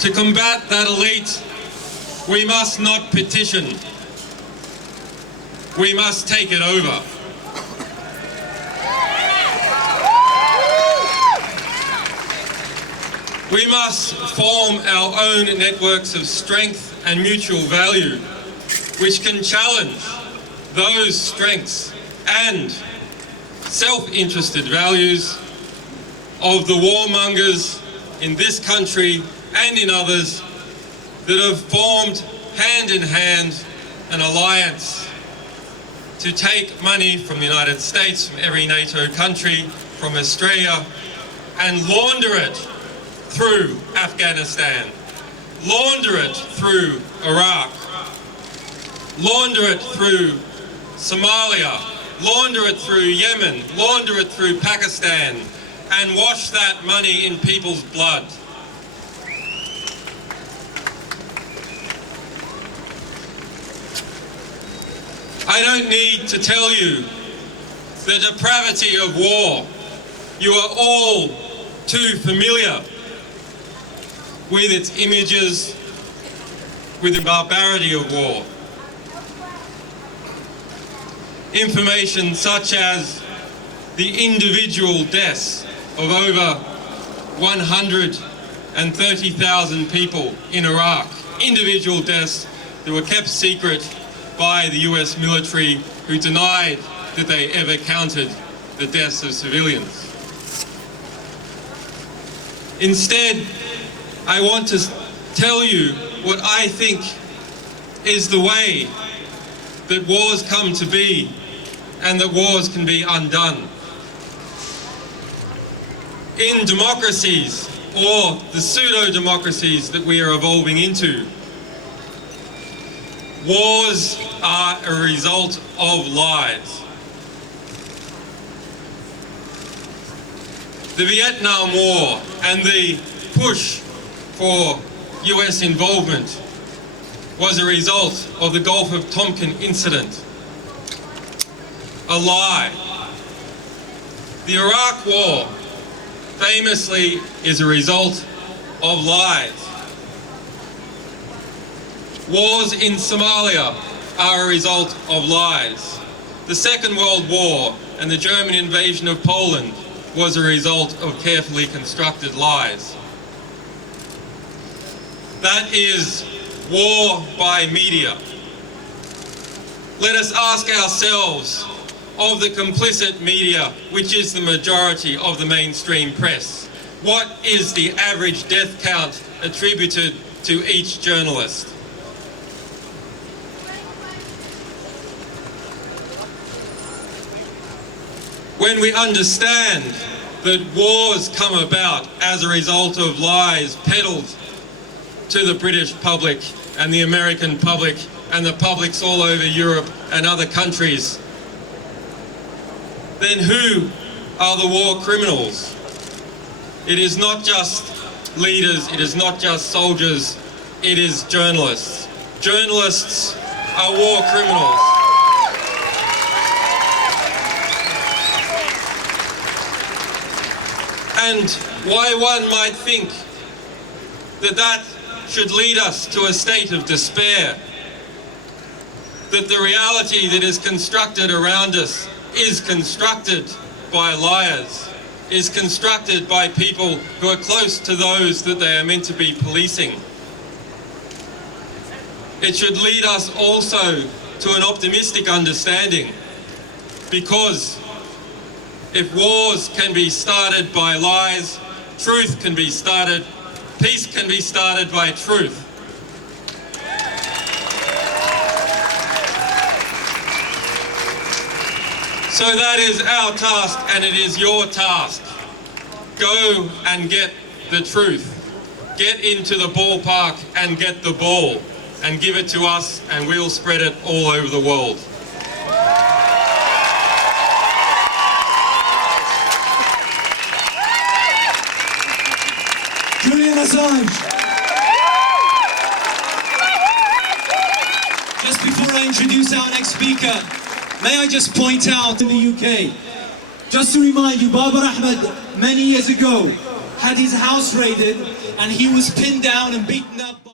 To combat that elite, we must not petition. We must take it over. We must form our own networks of strength and mutual value, which can challenge those strengths and self-interested values of the warmongers in this country and in others that have formed hand in hand an alliance to take money from the United States, from every NATO country, from Australia, and launder it through Afghanistan, launder it through Iraq, launder it through Somalia, launder it through Yemen, launder it through Pakistan, and wash that money in people's blood. I don't need to tell you the depravity of war. You are all too familiar with its images, with the barbarity of war. Information such as the individual deaths of over 130,000 people in Iraq, individual deaths that were kept secret by the US military, who denied that they ever counted the deaths of civilians. Instead, I want to tell you what I think is the way that wars come to be and that wars can be undone. In democracies, or the pseudo-democracies that we are evolving into, wars are a result of lies. The Vietnam War and the push for US involvement was a result of the Gulf of Tonkin incident. A lie. The Iraq War famously is a result of lies. Wars in Somalia are a result of lies. The Second World War and the German invasion of Poland was a result of carefully constructed lies. That is war by media. Let us ask ourselves, of the complicit media, which is the majority of the mainstream press, what is the average death count attributed to each journalist? When we understand that wars come about as a result of lies peddled to the British public and the American public and the publics all over Europe and other countries, then who are the war criminals? It is not just leaders, it is not just soldiers, it is journalists. Journalists are war criminals. And why one might think that that should lead us to a state of despair, that the reality that is constructed around us is constructed by liars, is constructed by people who are close to those that they are meant to be policing. It should lead us also to an optimistic understanding, because if wars can be started by lies, truth can be started, peace can be started by truth. So that is our task, and it is your task. Go and get the truth. Get into the ballpark and get the ball, and give it to us, and we'll spread it all over the world. Julian Assange. Just before I introduce our next speaker, may I just point out in the UK, just to remind you, Babar Ahmed, many years ago, had his house raided and he was pinned down and beaten up.